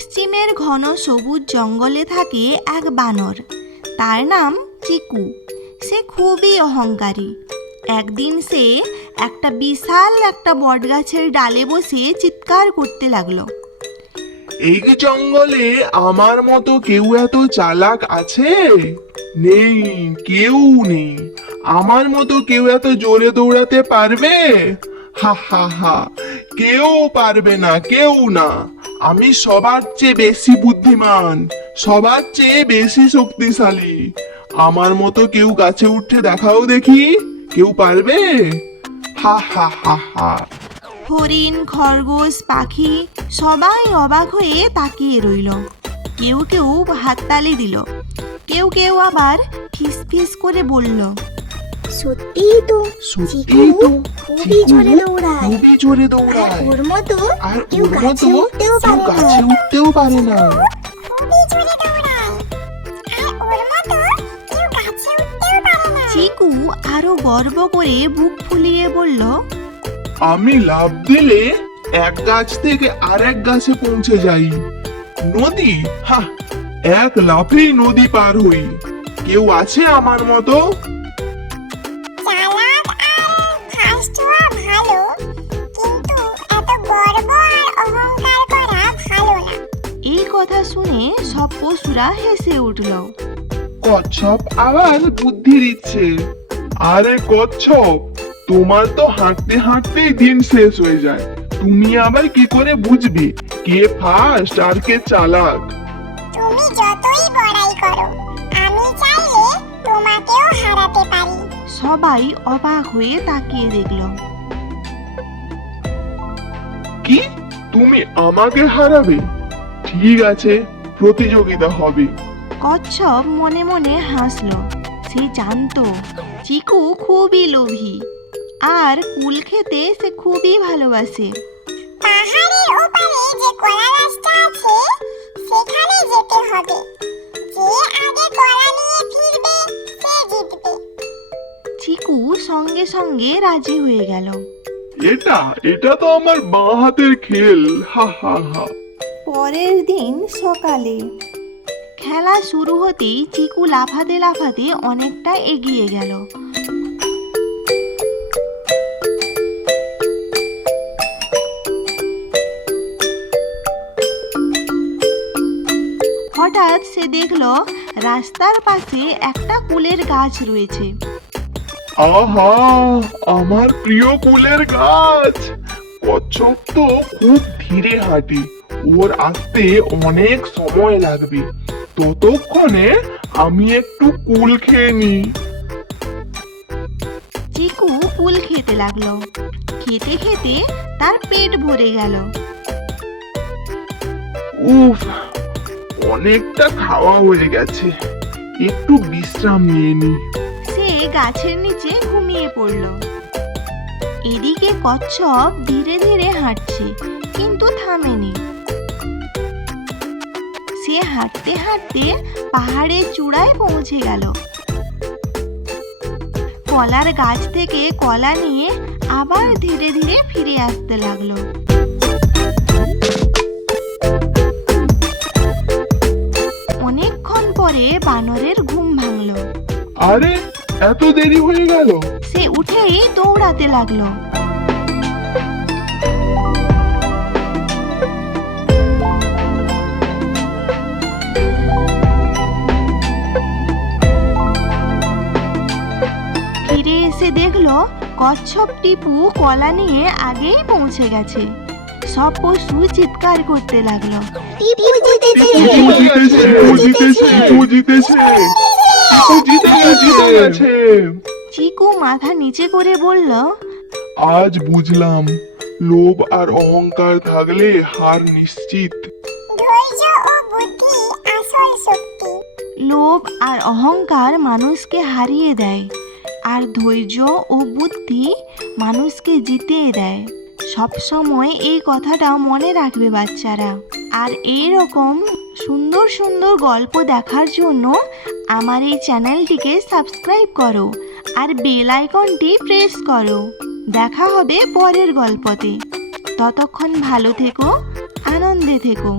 পশ্চিমের ঘন সবুজ জঙ্গলে থাকে এক বানর। তার নাম চিকু। সে খুবই অহংকারী। একদিন সে একটা বিশাল বটগাছের ডালে বসে চিৎকার করতে লাগলো। এই জঙ্গলে আমার মতো কেউ এত চালাক আছে? নেই, কেউ নেই। আমার মতো কেউ এত জোরে দৌড়াতে পারবে? হা হা হা, কেউ পারবে না, কেউ না। আমি সবার চেয়ে বেশি বুদ্ধিমান, সবার চেয়ে বেশি শক্তিশালী। আমার মতো কেউ গাছে উঠে দেখাও দেখি, কেউ পারবে? হা হা হা হা। হরিণ, খরগোশ, পাখি সবাই অবাক হয়ে তাকিয়ে রইল। কেউ কেউ হাততালি দিল, কেউ কেউ আবার ফিস ফিস করে বলল, সত্যিই তো চিকু খুবই জোরে দৌড়ায়, খুবই জোরে আর দৌড়ায়। ওর মতো আর কেউ ওর গাছে মতো উঠতেও কেউ পারে না। গাছে উঠতেও পারে না। খুবই জোরে দৌড়ায়, আর ওর মতো কেউ গাছে উঠতেও পারে না। চিকু আরো গর্ব করে বুক ফুলিয়ে বলল, আমি লাফ দিলে এক গাছ থেকে আরেক গাছে পৌঁছে যাই। নদী, হা, এক লাফেই নদী পার হই। কেউ আছে আমার মতো? চালাক আর ফাস্ট হওয়া ভালো, কিন্তু এত গর্ব আর অহংকার করা ভালো না। এই কথা শুনে সব পশুরা হেসে উঠল। কচ্ছপ আবার বুদ্ধি দিচ্ছে। আরে কচ্ছপ, তোমার তো হাঁটতে হাঁটতেই দিন শেষ হয়ে যায়। তুমি আবার কি করে বুঝবে কে ফাস্ট আর কে চালাক? তুমি যতই বড়াই করো, আমি চাইলে তোমাকেও হারাতে পারি। সবাই অবাক হয়ে তাকিয়ে দেখল। কি, তুমি আমাকে হারাবে? ঠিক আছে, প্রতিযোগিতা হবে। কচ্ছপ মনে মনে হাসল। সে জানতো চিকু খুবই লোভী, আর কুল খেতে সে খুবই ভালোবাসে। পাহাড়ের ওপারে যে কলা গাছটা আছে, সেখানে যেতে হবে। যে আগে কলা নিয়ে ফিরবে, সে জিতবে। চিকু সঙ্গে সঙ্গে রাজি হয়ে গেল। এটা তো আমার বাঁ হাতের খেল, হা হা হা। পরের দিন সকালে খেলা শুরু হতেই চিকু লাফাতে লাফাতে অনেকটা এগিয়ে গেল। হঠাৎ সে দেখলো রাস্তার পাশে একটা কুলের গাছ রয়েছে। আহা, আমার প্রিয় কুলের গাছ। কচ্ছপ তো খুব ধীরে হাঁটে, ওর আসতে অনেক সময় লাগবে। ততক্ষণে আমি একটু কুল খেয়ে নিই। চিকু কুল খেতে লাগলো। খেতে খেতে তার পেট ভরে গেল। উফ, অনেকটা খাওয়া হয়ে গেছে, একটু বিশ্রাম নিয়ে নিই। সে গাছের নিচে ঘুমিয়ে পড়ল। এদিকে কচ্ছপ ধীরে ধীরে হাঁটছে, কিন্তু থামেনি। সে হাঁটতে হাঁটতে পাহাড়ের চূড়ায় পৌঁছে গেল। কলার গাছ থেকে কলা নিয়ে আবার ধীরে ধীরে ফিরে আসতে লাগলো। অনেকক্ষণ পরে বানরের ঘুম ভাঙলো। আরে, এত দেরি হয়ে গেল? সে উঠেই দৌড়াতে লাগলো। ফিরে এসে দেখলো কচ্ছপ টিপু কলা নিয়ে আগেই পৌঁছে গেছে। সব পশু চিৎকার করতে লাগলো। টিপু জিতেছে, টিপু জিতেছে, টিপু জিতেছে, টিপু জিতেছে, টিপু জিতে গেছে। চিকু মাথা নিচে করে বলল, আজ বুঝলাম, লোভ আর অহংকার থাকলে হার নিশ্চিত। ধৈর্য ও বুদ্ধি আসল শক্তি। লোভ আর অহংকার মানুষকে হারিয়ে দেয়, আর ধৈর্য ও বুদ্ধি মানুষকে জিতিয়ে দেয়। সব সময় এই কথাটা মনে রাখবে বাচ্চারা। আর এই রকম সুন্দর সুন্দর গল্প দেখার জন্য আমার এই চ্যানেলটিকে সাবস্ক্রাইব করো আর বেল আইকনটি প্রেস করো। দেখা হবে পরের গল্পতে। ততক্ষণ ভালো থেকো, আনন্দে থেকো।